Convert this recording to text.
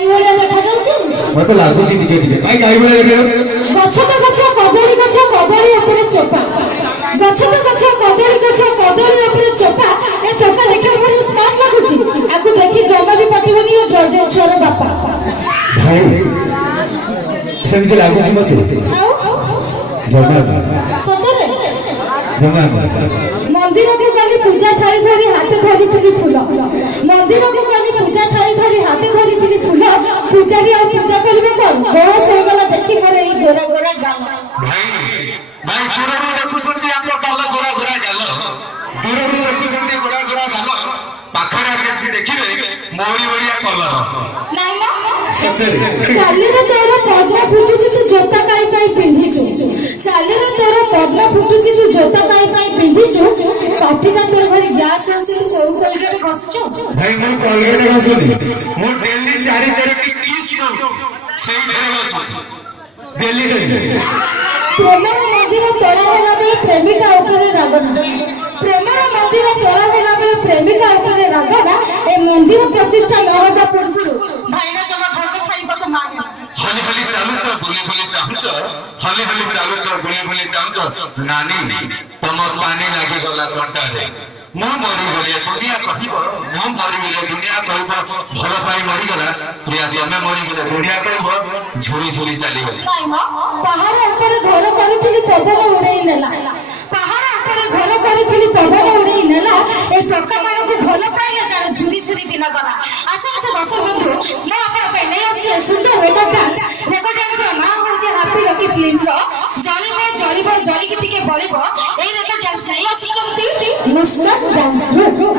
ଏଇଭଳିଆ ଦେଖାଯାଉଛି ମତେ ଲାଗୁଛି ଟିକେ ଟିକେ ଭାଇ ଗାଈ ଭଳିଆ ଦେଖାଯାଉ ଗଛ ତ ଗଛ କଦଳୀ ଉପରେ ଚୋପା ଗଛ ତ ଗଛ କଦଳୀ ଉପରେ ଚୋପା ଏ ଟୋକା ଦେଖିବାକୁ ଭାରି ସ୍ମାର୍ଟ ଲାଗୁଛି ଆକୁ ଦେଖି ଜମା ବି ପଟିବନି ଏ ଡ୍ରଜେଇ ଛୁଆର ବାପା ଭାଇ ସେମିତି ଲାଗୁଛି ମତେ ଆଉ ଜମା ସତରେ ଜମା ମନ୍ଦିରକୁ ଗଲି ପୂଜା ଥାଳି ଧରି ହାତେ ଧରିଥିଲି ଫୁଲ ମନ୍ଦିରକୁ ଗଲି ପୂଜା ଥାଳି ଧରି ହାତେ ଧରିଥିଲି ଫୁଲ ପୂଜାରୀ ଆଉ ପୂଜା କରିବେ କଣ ବୟସ ହେଇଗଲା ଦେଖି ମୋର ଏଇ ଗୋରା ଗୋରା ଗାଲ ଭାଇ ଦୂରରୁ ଦେଖୁଛନ୍ତି ଆମ ଗାଲ ଗୋରା ଗୋରା ଗାଲ ଦୂରରୁ ଦେଖୁଛନ୍ତି ଗୋରା ଗୋରା ଗାଲ ପାଖରେ ଆସି ଦେଖିବେ ମଉଳି ଭଳିଆ କଲର ନାଇଁ ମ ଚାଲିରେ ତୋର ପଦ୍ମ ଫୁଟୁଛି ତୁ ଜୋତା କାଇ ପାଇଁ ପିନ୍ଧିଛୁ ଚାଲିରେ ତୋର ପଦ୍ମ ଫୁଟୁଛି ତୁ ଜୋତା କାଇ ପାଇଁ ପିନ୍ଧିଛୁ ପାଟିଟା ତୋର ଭାରି ଗ୍ୟାସ୍ ହଉଛି ତୁ କୋଉ କଲଗେଟ ଘସୁଛୁ ଭାଇ ମୁଁ କଲଗେଟ ଘସୁନି ମୁଁ ଡେଲି ଚାରି ଚାରିଟି କିସ୍ ସେଇଥିରେ ଘସୁଛି ଡେଲି ପ୍ରେମର ମନ୍ଦିର ତୋଳା ହେଲା ବେଳେ ପ୍ରେମିକା ଉପରେ ରାଗନା ପ୍ରେମର ମନ୍ଦିର ତୋଳା ହେଲା ବେଳେ ପ୍ରେମିକା ଉପରେ ରାଗନା ଏ ମନ୍ଦିର ପ୍ରତିଷ୍ଠା ନ ହେବା ପୂର୍ବରୁ ଭାଇନା ଜମା ଭୋଗ ଖାଇବାକୁ ମାଗେ ହଲି ହଲି ଚାଲୁଛ ବୁଲି ବୁଲି ଚାହୁଁଛ ହଲି ହଲି ଚାଲୁଛ ବୁଲି ବୁଲି ଚାହୁଁଛ ନାନୀ ତମ ପାଣି ଲାଗିଗଲା କଣ୍ଟାରେ ମୁଁ ମରିଗଲେ ଦୁନିଆ କହିବ ମୁଁ ମରିଗଲେ ଦୁନିଆ କହିବ ଭଲ ପାଇ ମରିଗଲା ପ୍ରିୟା ତମେ ମରିଗଲେ ଦୁନିଆ କହିବ ଝୁରି ଝୁରି ଚାଲିଗଲେ ନାଇଁ ମ ପାହାଡ଼ ଉପରେ ଘର କରିଥିଲି ପବନ ଉଡେଇ ନେଲା ପାହାଡ଼ ଉପରେ ଘର କରିଥିଲି ପବନ ଉଡେଇ ନେଲା ଏ ଟୋକାମାନଙ୍କୁ ଭଲ ପାଇଲେ ଜାଣ ଝୁରି ଝୁରି ଦିନ ଗଲା ଆସନ୍ତୁ ଦର୍ଶକ ବନ୍ଧୁ ମୁଁ ଆପଣ ପାଇଁ ନେଇ ଆସିଛି ସୁନ୍ଦର ରେକର୍ଡ ଡ୍ୟାନ୍ସର ନାଁ ହେଉଛି ହାପି ଲକି ଫିଲ୍ମର ଜଳିବ ଜଳିକି ଟିକେ ବଳିବ ଏଇ ରେକର୍ଡ ଡ୍ୟାନ୍ସ ନେଇ ଆସୁଛନ୍ତି ମୁସ୍କାନ ଡ୍ୟାନ୍ସ ଗ୍ରୁପ